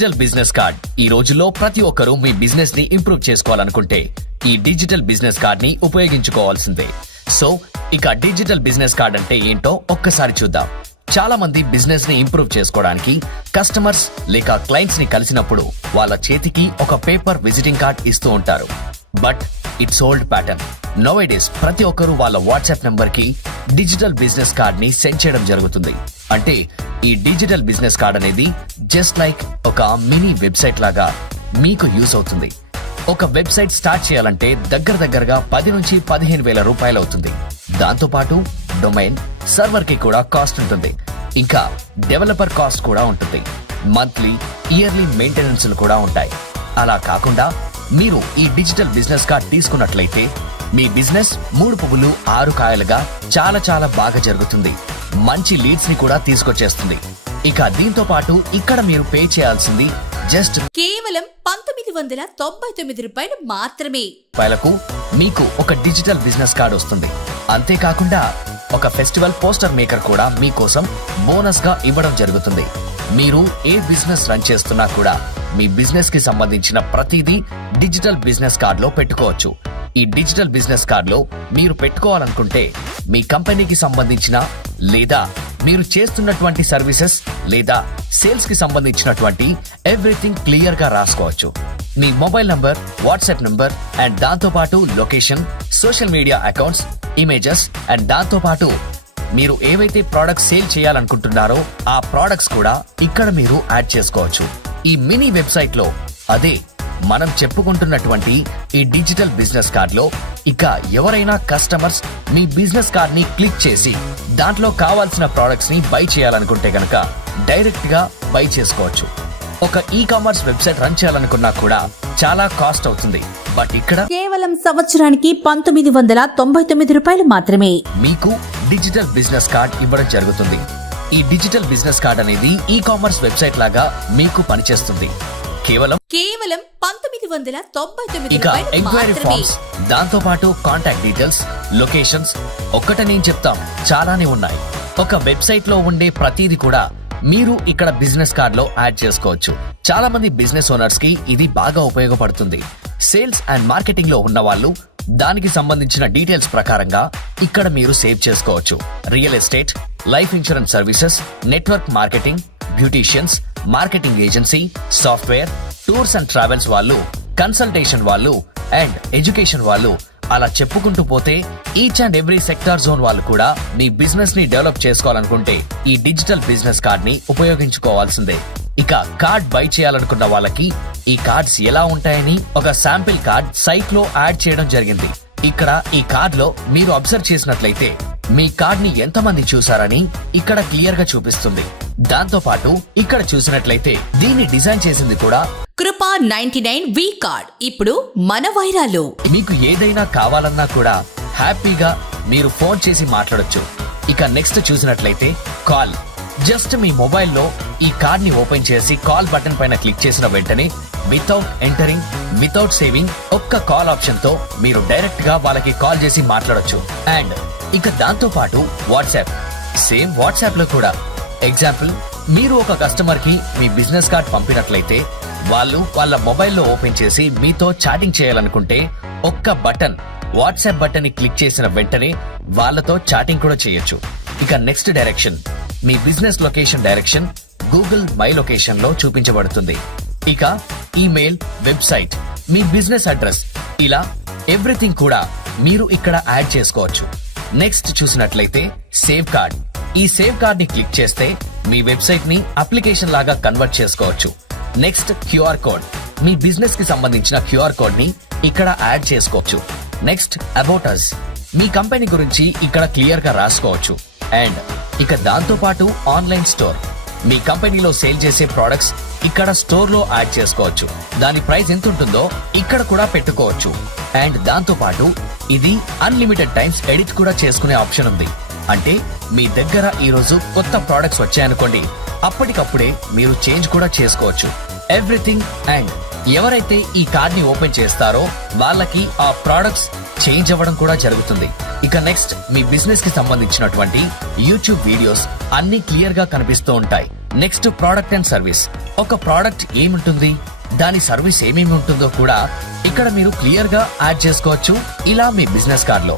Digital business card ఈ రోజుల్లో ప్రతి ఒక్కరూ మీ బిజినెస్ ని ఇంప్రూవ్ చేసుకోవాలనుకుంటే ఈ డిజిటల్ బిజినెస్ కార్డ్ ని ఉపయోగించుకోవాల్సిందే. సో ఇక డిజిటల్ బిజినెస్ కార్డ్ అంటే ఏంటో ఒక్కసారి చూద్దాం. చాలా మంది బిజినెస్ ని ఇంప్రూవ్ చేసుకోవడానికి కస్టమర్స్ లేక క్లయింట్స్ ని కలిసినప్పుడు వాళ్ళ చేతికి ఒక పేపర్ విజిటింగ్ కార్డ్ ఇస్తూ ఉంటారు. But it's old pattern. Nowadays ప్రతి ఒక్కరూ వాళ్ళ వాట్సాప్ నంబర్ కి డిజిటల్ బిజినెస్ కార్డ్ ని సెండ్ చేయడం జరుగుతుంది. అంటే ఈ డిజిటల్ బిజినెస్ కార్డ్ అనేది జస్ట్ లైక్ ఒక మినీ వెబ్సైట్ లాగా మీకు యూస్ అవుతుంది. ఒక వెబ్సైట్ స్టార్ట్ చేయాలంటే దగ్గరగా 10 నుంచి 15 వేల రూపాయలు అవుతుంది. దాంతో పాటు డొమైన్, సర్వర్ కి కూడా కాస్ట్ ఉంటుంది. ఇంకా డెవలపర్ కాస్ట్ కూడా ఉంటుంది. మంత్లీ, ఇయర్లీ మెయింటెనెన్స్ కూడా ఉంటాయి. అలా కాకుండా మీరు ఈ డిజిటల్ బిజినెస్ కార్డ్ తీసుకున్నట్లయితే మీ బిజినెస్ 3 పువ్వులు 6 కాయలుగా చాలా బాగా జరుగుతుంది. మంచి లీడ్స్ ని కూడా తీసుకొచ్చేస్తుంది. ఇక దీంతో పాటు ఇక్కడ మీరు పే చేయాల్సింది జస్ట్ కేవలం 1999 రూపాయలు మాత్రమే. మీకు ఒక డిజిటల్ బిజినెస్ కార్డ్ వస్తుంది. అంతేకాకుండా ఒక ఫెస్టివల్ పోస్టర్ మేకర్ కూడా మీకోసం బోనస్ గా ఇవ్వడం జరుగుతుంది. మీరు ఏ బిజినెస్ రన్ చేస్తున్నా కూడా మీ బిజినెస్ కి సంబంధించిన ప్రతిదీ డిజిటల్ బిజినెస్ కార్డ్ లో పెట్టుకోవచ్చు. ఈ డిజిటల్ బిజినెస్ కార్డ్ లో మీరు పెట్టుకోవాలనుకుంటే మీ కంపెనీకి సంబంధించిన లేదా మీరు చేస్తున్నటువంటి సర్వీసెస్ లేదా సేల్స్ కి సంబంధించినటువంటి ఎవ్రీథింగ్ క్లియర్ గా రాసుకోవచ్చు. మీ mobile number, WhatsApp number and దాంతో పాటు location, social media accounts, images and దాంతో పాటు మీరు ఏవైతే ప్రొడక్ట్స్ సేల్ చేయాలనుకుంటున్నారో ఆ ప్రొడక్ట్స్ కూడా ఇక్కడ మీరు యాడ్ చేసుకోవచ్చు. ఈ మినీ వెబ్సైట్ లో అదే మనం చెప్పుకుంటున్నటువంటి ఈ డిజిటల్ బిజినెస్ కార్డ్ లో ఇక ఎవరైనా కస్టమర్స్ మీ బిజినెస్ కార్డ్ ని క్లిక్ చేసి దాంట్లో కావాల్సిన ప్రొడక్ట్స్ ని బై చేయాలనుకుంటే గనక డైరెక్ట్ గా బై చేసుకోవచ్చు. ఒక ఈ కామర్స్ వెబ్సైట్ రన్ చేయాలనుకున్నా కూడా చాలా కాస్ట్ అవుతుంది. బట్ ఇక్కడ కేవలం సంవత్సరానికి 1999 రూపాయలు మాత్రమే మీకు డిజిటల్ బిజినెస్ కార్డ్ ఇవ్వడం జరుగుతుంది. ఈ డిజిటల్ బిజినెస్ కార్డ్ అనేది ఈ కామర్స్ వెబ్సైట్ లాగా మీకు పనిచేస్తుంది. కేవలం 1999 ఇక ఎంక్వైరీ ఫార్మ్స్, దాంతో పాటు కాంటాక్ట్ డీటెయిల్స్, లొకేషన్స్ ఒక్కటే నేను చెప్తాం, చాలానే ఉన్నాయి. ఒక వెబ్సైట్ లో ఉండే ప్రతిదీ కూడా మీరు ఇక్కడ బిజినెస్ కార్డ్ లో యాడ్ చేసుకోవచ్చు. చాలా మంది బిజినెస్ ఓనర్స్ కి ఇది బాగా ఉపయోగపడుతుంది. సేల్స్ అండ్ మార్కెటింగ్ లో ఉన్న వాళ్ళు దానికి సంబంధించిన డీటెయిల్స్ ప్రకారంగా ఇక్కడ మీరు సేవ్ చేసుకోవచ్చు. Real estate, life insurance services, network marketing, beauticians, marketing agency, software, tours and travels వాళ్ళు, కన్సల్టేషన్ వాళ్ళు అండ్ ఎడ్యుకేషన్ వాళ్ళు, అలా చెప్పుకుంటూ పోతే each and every sector zone వాళ్ళు కూడా మీ బిజినెస్ ని డెవలప్ చేసుకోవాలనుకుంటే ఈ డిజిటల్ బిజినెస్ కార్డ్ ని ఉపయోగించుకోవాల్సిందే. ఇక కార్డ్ బై చేయాలనుకున్న వాళ్ళకి ఈ కార్డ్స్ ఎలా ఉంటాయని ఒక శాంపిల్ కార్డ్ సైట్ లో యాడ్ చేయడం జరిగింది. ఇక్కడ ఈ కార్డ్ లో మీరు అబ్జర్వ్ చేసినట్లయితే మీ కార్డ్ ని ఎంతమంది చూసారని ఇక్కడ క్లియర్ గా చూపిస్తుంది. దాంతో పాటు ఇక్కడ చూసినట్లయితే దీన్ని డిజైన్ చేసింది కూడా కృపా 99 వి కార్డ్. ఇప్పుడు మన వైరాలో మీకు ఏదైనా కావాలన్నా కూడా హ్యాపీగా మీరు ఫోన్ చేసి మాట్లాడొచ్చు. ఇక నెక్స్ట్ చూసినట్లయితే కాల్. జస్ట్ మీ మొబైల్లో ఈ కార్డ్ ని ఓపెన్ చేసి కాల్ బటన్ పైన క్లిక్ చేసిన వెంటనే వితౌట్ ఎంటరింగ్, వితౌట్ సేవింగ్ ఒక్క కాల్ ఆప్షన్ తో మీరు డైరెక్ట్ గా వాళ్ళకి కాల్ చేసి మాట్లాడొచ్చు. అండ్ ఇక దాంతో పాటు వాట్సాప్, సేమ్ వాట్సాప్ లో కూడా ఎగ్జాంపుల్ మీరు ఒక కస్టమర్ కి మీ బిజినెస్ కార్డ్ పంపినట్లయితే వాళ్ళు వాళ్ళ మొబైల్లో ఓపెన్ చేసి మీతో చాటింగ్ చేయాలనుకుంటే ఒక్క బటన్, వాట్సాప్ బటన్ ని క్లిక్ చేసిన వెంటనే వాళ్ళతో చాటింగ్ కూడా చేయొచ్చు. ఇక next direction, me business location direction Google my location లో చూపించబడుతుంది. ఇక ఈమెయిల్, వెబ్సైట్, మీ బిజినెస్ అడ్రస్, ఇలా ఎవ్రీథింగ్ కూడా మీరు ఇక్కడ యాడ్ చేసుకోవచ్చు. నెక్స్ట్ చూసినట్లయితే సేవ్ కార్డ్. ఈ సేవ్ కార్డ్ ని క్లిక్ చేస్తే మీ వెబ్సైట్ ని అప్లికేషన్ లాగా కన్వర్ట్ చేసుకోవచ్చు. నెక్స్ట్ క్యూఆర్ కోడ్, మీ బిజినెస్ కి సంబంధించిన క్యూఆర్ కోడ్ ని ఇక్కడ యాడ్ చేసుకోవచ్చు. Next about us, me company గురించి ఇక్కడ క్లియర్ గా రాసుకోవచ్చు. అండ్ ఇక దాంతో పాటు ఆన్లైన్ స్టోర్, మీ కంపెనీలో సేల్ చేసే ప్రొడక్ట్స్ ఇక్కడ స్టోర్ లో యాడ్ చేసుకోవచ్చు. దాని ప్రైస్ ఎంత ఉంటుందో ఇక్కడ కూడా పెట్టుకోవచ్చు. అండ్ దాంతో పాటు ఇది అన్లిమిటెడ్ టైమ్స్ ఎడిట్ కూడా చేసుకునే ఆప్షన్ ఉంది. అంటే మీ దగ్గర ఈ రోజు కొత్త ప్రొడక్ట్స్ వచ్చాయనుకోండి, అప్పటికప్పుడే మీరు చేంజ్ కూడా చేసుకోవచ్చు. ఎవ్రీథింగ్. అండ్ ఎవరైతే ఈ కార్డ్ ని ఓపెన్ చేస్తారో వాళ్ళకి ఆ ప్రొడక్ట్స్ చేంజ్ అవ్వడం కూడా జరుగుతుంది. ఇక నెక్స్ట్ మీ బిజినెస్ కి సంబంధించినటువంటి యూట్యూబ్ వీడియోస్ అన్ని క్లియర్ గా కనిపిస్తూ ఉంటాయి. Next product and service. ఒక ప్రోడక్ట్ ఏముంటుంది, దాని సర్వీస్ ఏమేమి ఉంటుందో కూడా ఇక్కడ మీరు క్లియర్ గా యాడ్ చేసుకోవచ్చు ఇలా మీ బిజినెస్ కార్డ్ లో.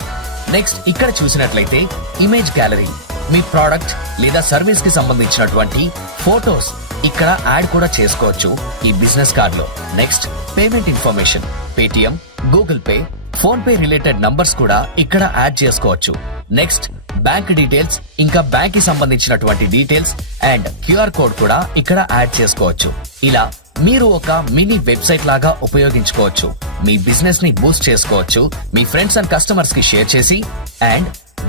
నెక్స్ట్ ఇక్కడ చూసినట్లయితే ఇమేజ్ గ్యాలరీ, మీ ప్రోడక్ట్ లేదా సర్వీస్ కి సంబంధించినటువంటి ఫోటోస్ ఇక్కడ యాడ్ కూడా చేసుకోవచ్చు ఈ బిజినెస్ కార్డ్ లో. Next payment information, Paytm, Google pay, phone pay related numbers కూడా ఇక్కడ యాడ్ చేసుకోవచ్చు. నెక్స్ట్ బ్యాంక్ డీటెయిల్స్, ఇంకా బ్యాంక్ కి సంబంధించినటువంటి డీటెయిల్స్ అండ్ క్యూఆర్ కోడ్ కూడా ఇక్కడ యాడ్ చేసుకోవచ్చు. ఇలా మీరు ఒక మినీ వెబ్సైట్ లాగా ఉపయోగించుకోవచ్చు. మీ బిజినెస్ ని బూస్ట్ చేసుకోవచ్చు మీ ఫ్రెండ్స్ అండ్ కస్టమర్స్ కి షేర్ చేసి. అండ్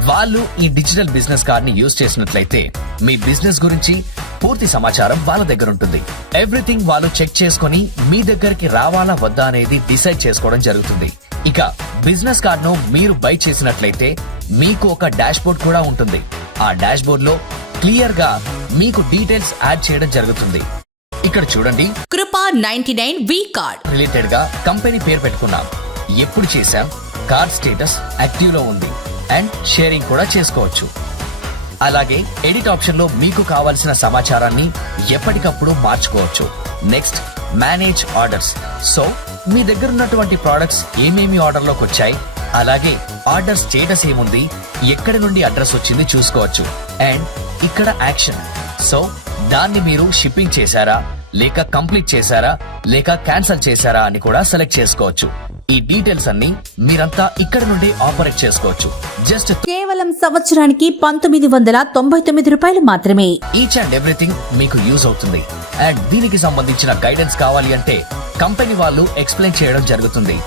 వాళ్ళు ఈ డిజిటల్ బిజినెస్ కార్డ్ ని యూజ్ చేసినట్లయితే మీ బిజినెస్ గురించి పూర్తి సమాచారం వాళ్ళ దగ్గర ఉంటుంది. ఎవ్రీథింగ్ వాళ్ళు చెక్ చేసుకుని మీ దగ్గరికి రావాలా వద్దా అనేది డిసైడ్ చేసుకోవడం జరుగుతుంది. ఇక బిజినెస్ కార్డ్ ను మీరు బై చేసినట్లయితే మీకు ఒక డాష్ బోర్డ్ కూడా ఉంటుంది. ఆ డాష్ బోర్డ్ లో క్లియర్ గా మీకు డీటెయిల్స్ యాడ్ చేయడం జరుగుతుంది. ఇక్కడ చూడండి, కృపా 99 వి కార్డ్ రిలేటెడ్ గా కంపెనీ పేరు పెట్టుకున్నాం, ఎప్పుడు చేశాం, కార్డ్ స్టేటస్ యాక్టివ్ లో ఉంది అండ్ షేరింగ్ కూడా చేసుకోవచ్చు. అలాగే ఎడిట్ ఆప్షన్ లో మీకు కావాల్సిన సమాచారాన్ని ఎప్పటికప్పుడు మార్చుకోవచ్చు. Next manage orders. సో మీ దగ్గర ఉన్నటువంటి ప్రొడక్ట్స్ ఏమేమి ఆర్డర్ లోకి వచ్చాయి, అలాగే ఆర్డర్ స్టేటస్ ఏముంది, ఎక్కడి నుండి అడ్రస్ వచ్చింది చూసుకోవచ్చు. అండ్ ఇక్కడ యాక్షన్, సో దాన్ని మీరు షిప్పింగ్ చేశారా, లేక కంప్లీట్ చేశారా, లేక క్యాన్సిల్ చేశారా అని కూడా సెలెక్ట్ చేసుకోవచ్చు. ఈ డీటెయిల్స్ అన్ని మీరంతా ఇక్కడ నుండి ఆపరేట్ చేసుకోవచ్చు. జస్ట్ కేవలం సంవత్సరానికి 1999 రూపాయలు మాత్రమే. ఈచ్ అండ్ ఎవ్రీథింగ్ మీకు యూజ్ అవుతుంది. అండ్ దీనికి సంబంధించిన గైడెన్స్ కావాలి అంటే కంపెనీ వాళ్ళు ఎక్స్ప్లెయిన్ చేయడం జరుగుతుంది.